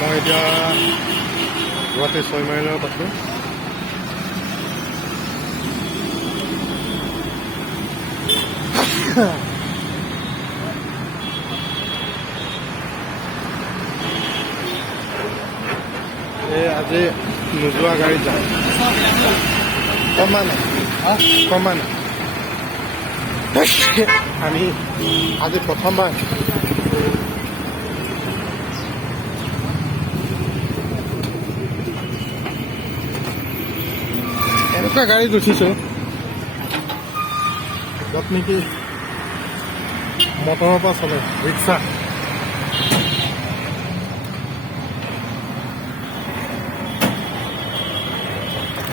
মই এতিয়া গুৱাহাটী 6 মাইলত আছোঁ। আজি নোযোৱা গাড়ীত যাম। কমা নাই আমি আজি প্ৰথমবাৰ এনেকুৱা গাড়ীত উঠিছোঁ য'ত নেকি মটৰৰ পৰা চলে ৰিক্সা।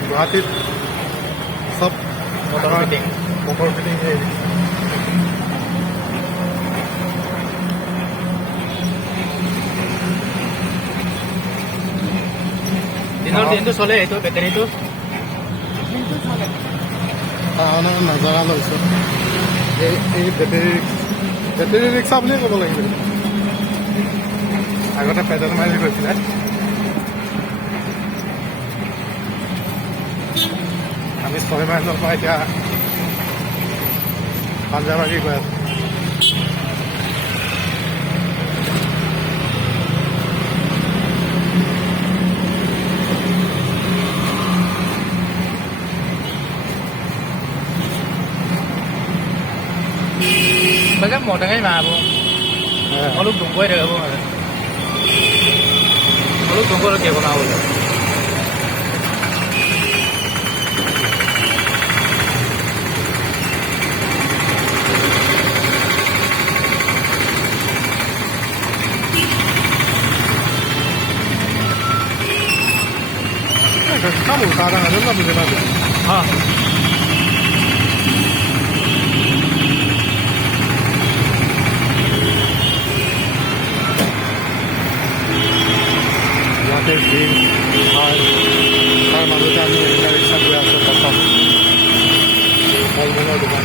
গুৱাহাটীত চব মটৰ ফিটিং দিনটো চলে এইটো বেটাৰীটো নজৰা লৈছোঁ। এই বেটেৰী ৰিক্সা বুলিয়ে ক'ব লাগিব। আগতে পেডেল মাৰি গৈছিলে। আমি 6 মাইলৰ পৰা এতিয়া পাঞ্জাবাৰী গৈ আছোঁ। Baga một thằng ấy mà bố có lúc đúng quay được không ạ? Có lúc đúng quay được kiểu nào rồi? Kamu sekarang ada nggak bagaimana? Hah? দিন হয় তাৰ মাজতে আমি এইবিলাক ৰিক্সা গৈ আছোঁ। প্ৰথম ফল মূলৰ দোকান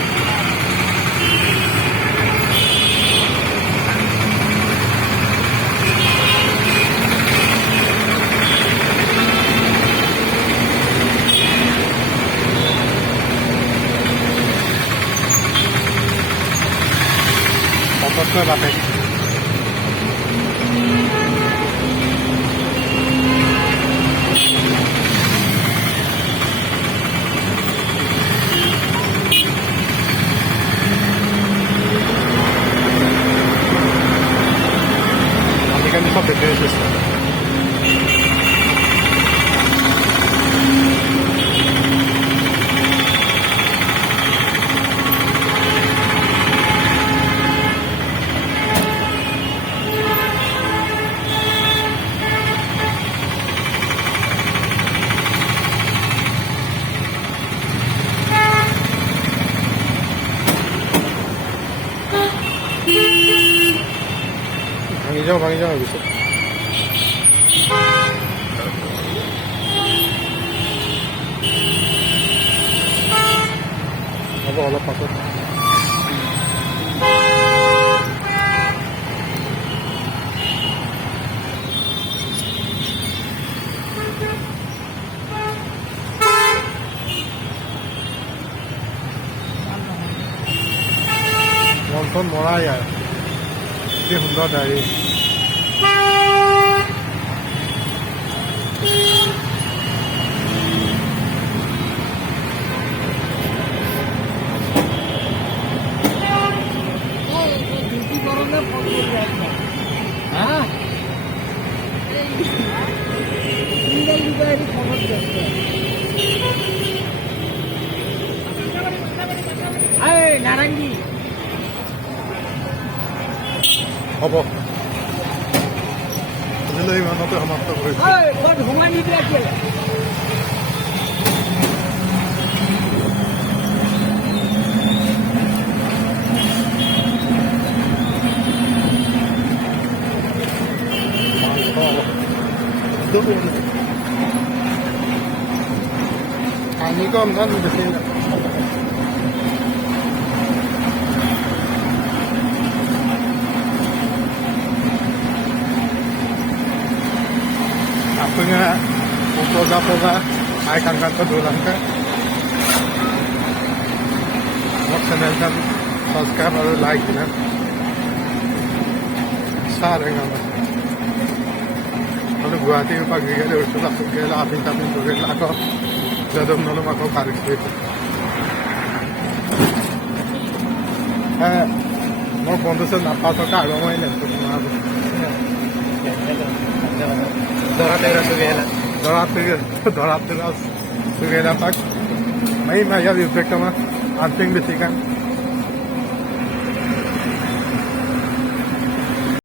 পটককৈ বাটে। সব বেটাৰি সিস্টেম। ভাঙি যাওঁ ভাবিছোঁ। হ'ব অলপ পাছত। মন মৰা ইয়াৰ কি সুন্দৰ গাড়ী। নাৰাঙ্গি হ'ব আজিলৈ ইমানতে সমাপ্ত কৰিছোঁ। Ini kok kan udah sini. punya poza-poza akan dolan ke channel kan subscribe और like ना सारे काम kalau Guwahati pagi kali udah langsung ke lapin tapi juga lako jadi malu aku karis itu mau bondus apa tuh kalau mau ini tuh Dorat Tegras Sugela Pak. May maya effect naman. Anting bisikan.